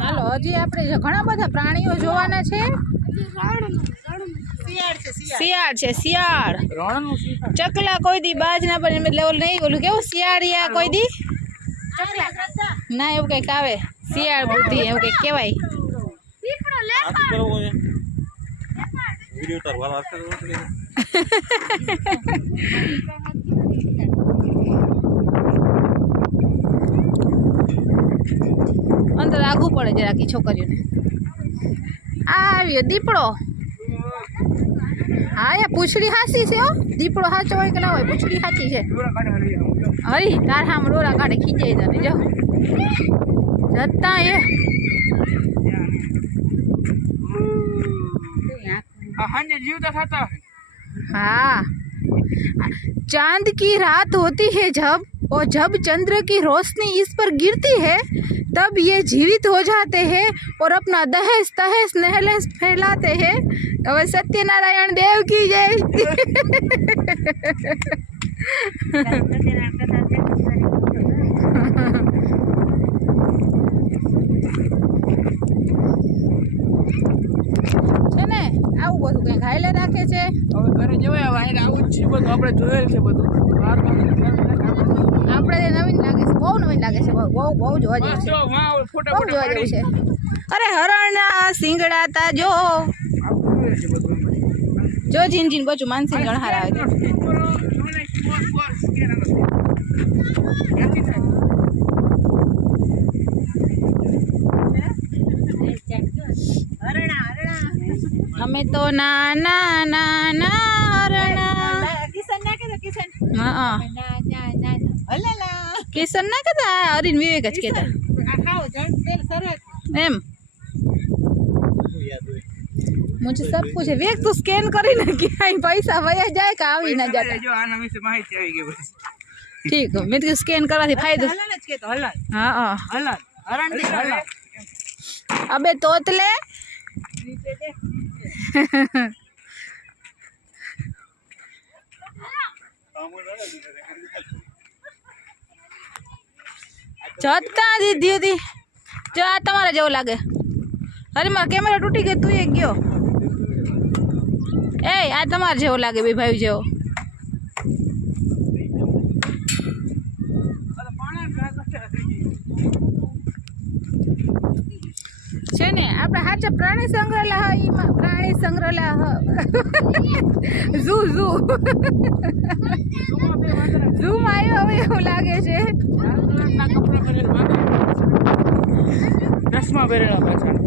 હાલો હજી આપણે ઘણા બધા પ્રાણીઓ જોવાના છે. શિયાળ છે શિયાળ. ચકલા કોઈ દી બાજ ના પણ એટલે ઓલું નહીં ઓલું કેવું? શિયાળિયા કોઈ દી? ના એવું કંઈક આવે. શિયાળ બુદ્ધિ એવું કંઈક કહેવાય. વીડિયો તાર વાળ આખો કરવો પડે. અંદર આગું પડે જરાક ઈ છોકરીઓને આ આવ્યો દીપડો હા એ પૂછડી હાસી છે હો દીપડો સાચો હોય કે ના હોય પૂછડી સાચી છે હરી તાર હામ ડોરા કાઢે ખીચાઈ જાને જો જતા એ હાંજે જીવતા થતા હોય हाँ चांद की रात होती है जब और जब चंद्र की रोशनी इस पर गिरती है तब ये जीवित हो जाते हैं और अपना दहेज तहेज नहलेज फैलाते हैं હવે સત્યનારાયણ દેવ કી જય છે ને આવું બધું કંઈક હાઈલે રાખે છે હવે ઘરે જવાય હવે અહીંયા આવું જ છે બધું આપણે જોયેલ છે બધું બહાર આપણે નવીન લાગે છે બહુ નવીન લાગે છે બહુ બહુ જોવા જેવું છે. બહુ જોવા જેવું છે. અરે હરણના સિંગડાતા જો. જો જીન જીન બચું માનસિંહ ગણહાર આવે અમે તો નાના નાના હરણા. હા કિશન ના કહેતા અરીન વિવેક જ કહેતા એમ? મુજે સબ પૂછે વેક તું સ્કેન કરીને ક્યાંય પૈસા વયા જાય કે આવી ના જાય જો આના વિશે માહિતી આવી ગઈ ઠીક. મેં કીધું સ્કેન કરવાથી ફાયદો. હલાલ જ કહેતો હલાલ. હા હા. હલાલ. હરણ દે હલાલ. અબે તોતલે. આમો ના જતા દીધી હતી. જો આ તમારે જેવું લાગે. અરે, મારો કેમેરા તૂટી ગયો, તું એ ગયો. એ, આ તમારા જેવો લાગે, બે ભાઈ જેવો છે ને આપણે સાચા પ્રાણી સંગ્રહાલય પ્રાણી સંગ્રહાલય ઝૂ ઝૂ ઝૂમાં આવ્યો હવે એવું લાગે છે. ચશ્મા પહેરેલા પાછળ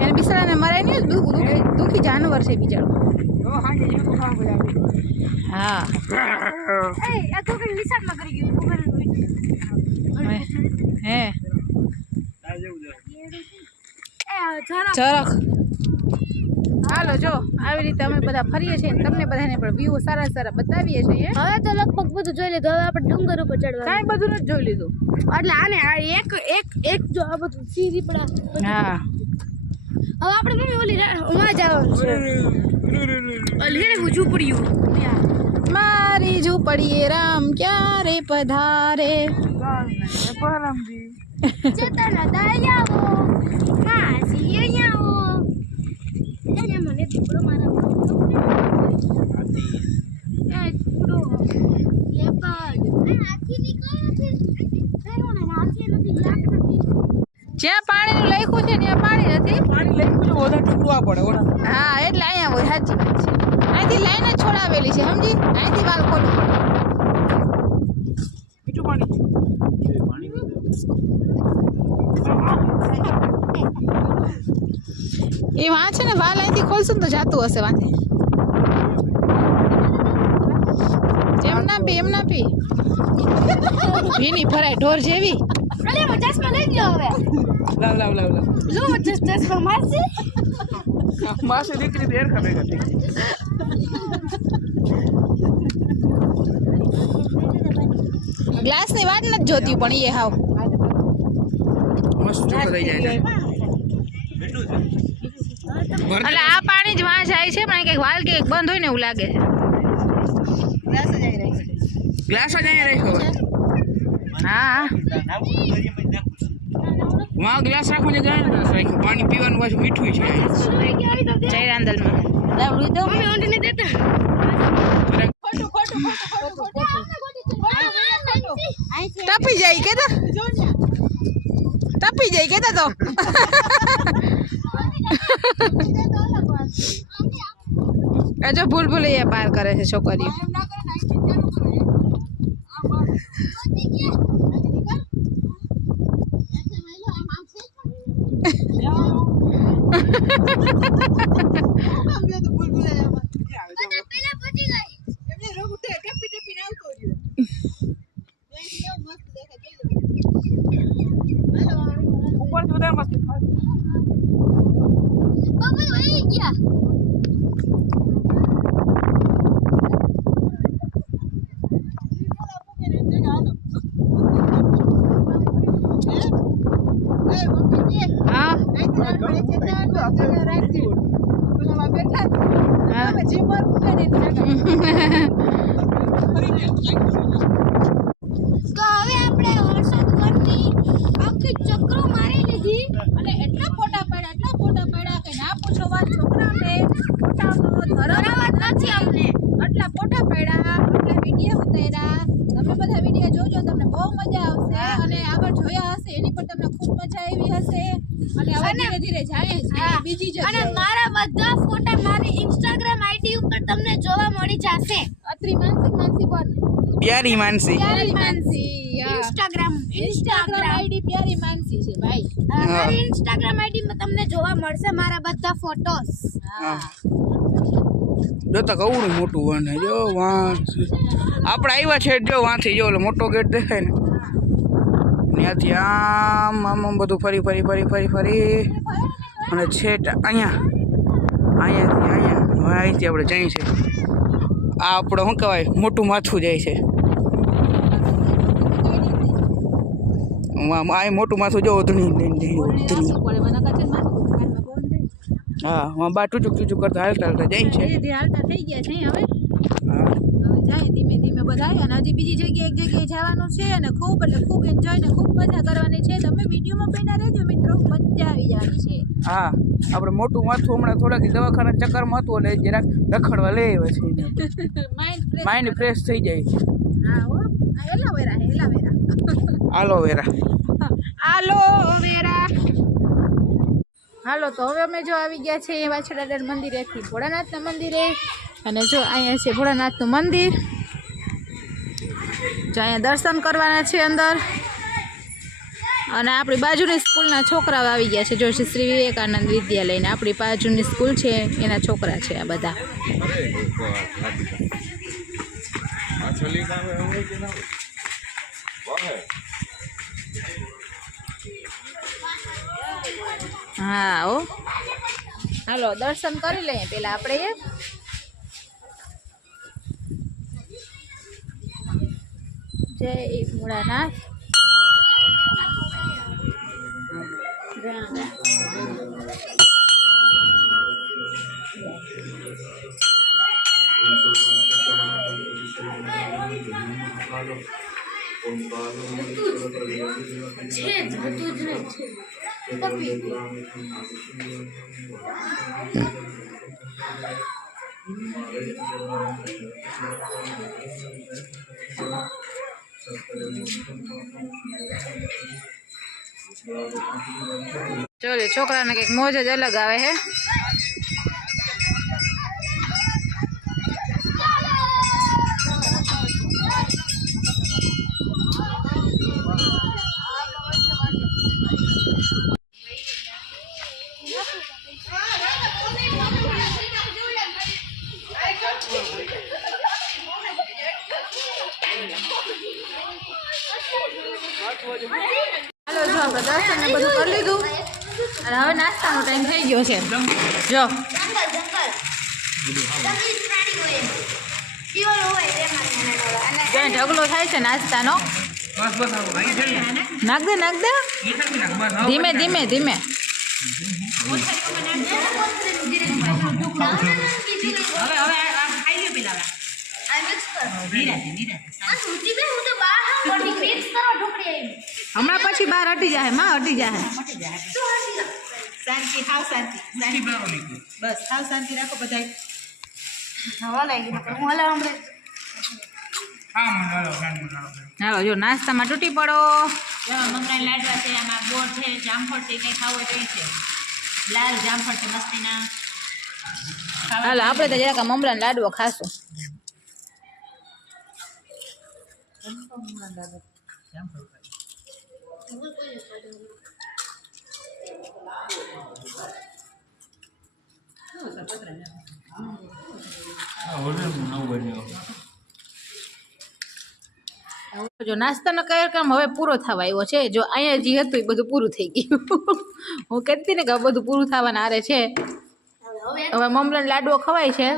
એને બિચારાને મરાય નહીં દુઃખ દુઃખી જાનવર છે બિચારો. જો હાંજે જીવતું કરી હા હે. ચરખ હાલો જો આવી રીતે અમે બધા ફરીએ છીએ તમને બધાને પણ વ્યૂ સારા સારા બતાવીએ છીએ હવે તો લગભગ બધું જોઈ લીધું. હવે આપણે ડુંગર ઉપર ચડવાનું. કાંઈ બધું જ જોઈ લીધું. એટલે આને આ એક એક એક જો આ બધું સીરી પડા હા. હવે આપણે મમ્મી ઓલી જવાનું છે. ઓલી ને ઝૂંપડીયું મારી ઝૂંપડીએ રામ ક્યારે પધારે? જ્યાં પાણીનું લખ્યું છે ત્યાં પાણી નથી. પાણી લખ્યું છે ઓલા ટુકડવા પડે હા એટલે અહીંયા હોય સાચી વાત છે. અહીંથી લાઈન જ છોડાવેલી છે સમજી? અહીંથી વાલ ખોલી. મીઠું પાણી એ વાં છે ને વાલ અહીંથી ખોલશું ને તો જાતું હશે વાંધે. એમ ના પી એમ ના પી. ભીની ફરાય ઢોર જેવી. અરે મો ચશ્મા લઈ ગયો હવે. લાવ લાવ લાવ લાવ. જો ચશ્મા મારશે. માસી દીકરી દેર ખબે ગઈ ગ્લાસની વાત નથી જોતી પણ એ હાવ. મસ્ત થઈ જાય છે. એટલે આ પાણી જ વાં જાય છે પણ કંઈક વાલ કે બંધ હોય ને એવું લાગે. છે. ગ્લાસ જ અહીંયા રાખ્યો હોય હા વાં ગ્લાસ રાખવાનો છે ગ્લાસ રાખો. પાણી પીવાનું પાછું મીઠું છે અહીંયા. ચૈરાંદલમાં. મમ્મી ઊંધીને દેતા. તપી જાય કે તો? તપી જાય કે તો આ જો ભૂલ ભૂલૈયા પાર કરે છે છોકરીઓ. ઉપરથી વધારે મસ્ત બાબા વહી ગયા હા હા તો હવે આપણે વરસાદ કરતી આખી ચક્રો મારી લીધી અને એટલા ફોટા પાડ્યા એટલા ફોટા પાડ્યા કે ના પૂછો વાત છોકરાઓને ફોટાનો ધરાવત નથી અમને આટલા ફોટા પાડ્યા આટલા વીડિયો ઉતાર્યા તમે બધા વીડિયો જોજો તમને બહુ મજા આવશે અને આગળ જોયા હશે એની પણ તમને ખૂબ મજા આવી હશે. અને હવે ધીરે ધીરે જાય બીજી હા. બીજી અને મારા બધા ફોટા મારી ઇન્સ્ટાગ્રામ આઈડી ઉપર તમને જોવા મળી જશે. અત્રી માનસી માનસી પર Pyari Mansi. Pyari Mansi Instagram Instagram Instagram ID Pyari Mansi છે ભાઈ. મારી ઇન્સ્ટાગ્રામ આઈડી માં તમને જોવા મળશે મારા બધા ફોટોસ હા. જો તો કવડું મોટું ને, જો વાં આપણે આવ્યા છે જો વાંથી, જો મોટો ગેટ દેખાય ને. ત્યાંથી આમ આમ આમ બધું ફરી ફરી ફરી ફરી ફરી. અને છેટ અહીંયા. અહીંયાથી, અહીંયા. અહીંથી આપણે જઈએ છે આ આપણે શું કહેવાય? મોટું માથું જાય છે. આ મોટું માથું જો ઓધણી ઉધણી. હા હા બાટુ ટૂચુક ચુક કરતા હાલતા હાલતા જાય છે. ધીરે હાલતા થઈ ગયા છે હવે. હવે જાય ધીમે ધીમે બધા અને હજી બીજી જગ્યાએ એક જગ્યાએ જવાનું છે અને ખૂબ એટલે ખૂબ એન્જોય ને ખૂબ મજા કરવાની છે. તમે વિડીયોમાં પહેલા રહેજો મિત્રો મજા આવી જવાની છે. હા આપણે મોટું માથું હમણાં થોડાક દવાખાના ચક્કરમાં હતું એટલે જરાક રખડવા લઈ આવ્યા છે માઇન્ડ ફ્રેશ થઈ જાય. હા હો. એલોવેરા એલાવેરા આલોવેરા એલાવેરા. આલોવેરા આલો વેરા હાલો, તો હવે અમે જો આવી ગયા છે વાછડાદર મંદિરેથી ભોળાનાથના મંદિરે. અને જો અહીંયા છે ભોળાનાથનું મંદિર. જો અહીંયા દર્શન કરવાના છે અંદર. અને આપણી બાજુની સ્કૂલના છોકરાઓ આવી ગયા છે. જો શ્રી વિવેકાનંદ વિદ્યાલયને આપણી બાજુની સ્કૂલ છે, એના છોકરા છે આ બધા. હા ઓ હાલો દર્શન કરી લઈએ પેલા આપણે એ. જય ભોળાનાથ ચલો છોકરાને કંઈક મોજ જ અલગ આવે હે. હાલો જો આપણે દર્શન ને બધું કરી લીધું. અને હવે નાસ્તાનો ટાઈમ થઈ ગયો છે. જો. ઢગલો થાય છે નાસ્તાનો. નાખ દે નાખ દે. ધીમે ધીમે ધીમે. હવે હવે ખાઈ લે પેલા. ધીરે ધીરે આ બે હું તો બહાર હા મોટી મિક્સ કરો ઢોકળી આવી. હમણાં પછી બહાર હટી જાય માં હટી જાય શાંતિ હાવ શાંતિ શાંતિ. બસ હાવ શાંતિ રાખો બધા હવા લાગી હું હલા જો નાસ્તામાં તૂટી પડો. એમાં મમરા લાડવા છે આમાં ગોળ છે જામફળથી કંઈ ખાવું છે. લાલ જામફળ છે મસ્તીના. હાલો આપણે તો જરાક મમરા લાડવો ખાશું. જો નાસ્તાનો કાર્યક્રમ હવે પૂરો થવા આવ્યો છે. જો અહીંયા જે હતું એ બધું પૂરું થઈ ગયું. હું કહેતી ને કે બધું પૂરું થવાના આરે છે. હવે મમલન મમરાનો લાડવો ખવાય છે.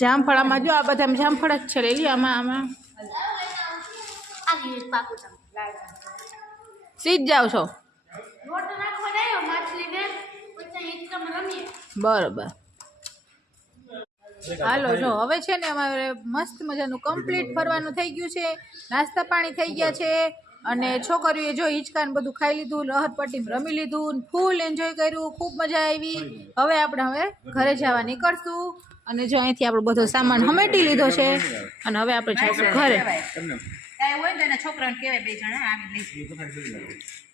જામફળ આમાં જો આ બધા જામફળ જ છે, લઈ લ્યો આમાં આમાં. સીજ જાવ છો. બરોબર. હાલો, જો, હવે છે ને અમારે મસ્ત મજાનું કમ્પ્લીટ ફરવાનું થઈ ગયું છે. નાસ્તા પાણી થઈ ગયા છે. અને છોકરીઓએ જો હિંચકાને બધું ખાઈ લીધું લહરપટ્ટી રમી લીધું, ફૂલ એન્જોય કર્યું, ખૂબ મજા આવી. હવે આપણે હવે ઘરે જવા નીકળશું. અને જો અહીંથી આપણો બધો સામાન હમેટી લીધો છે અને હવે આપણે જઈશું ઘરે. કાંઈ હોય ને છોકરાને કહેવાય બે જણા આવી લઈ